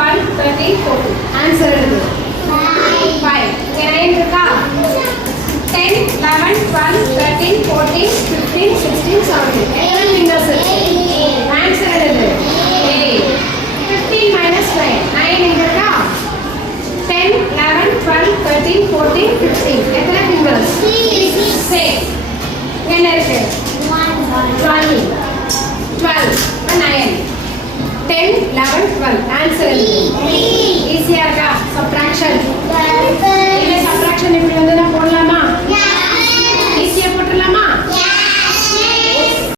12, 13, 14. Answer எழுது. 5. இங்க 9 இருக்கா? 10, 11, 12, 13, 14, 15, 16, 17. எத்தனை fingers இருக்கு? Answer எழுது. 8. 15 minus 9. 9 இங்க இருக்கா? 10, 11, 12, 13, 14, 15. எத்தனை fingers? 6. என்ன இருக்கு? 12. 12. 9. 10, 11, 12. Answer எழுது.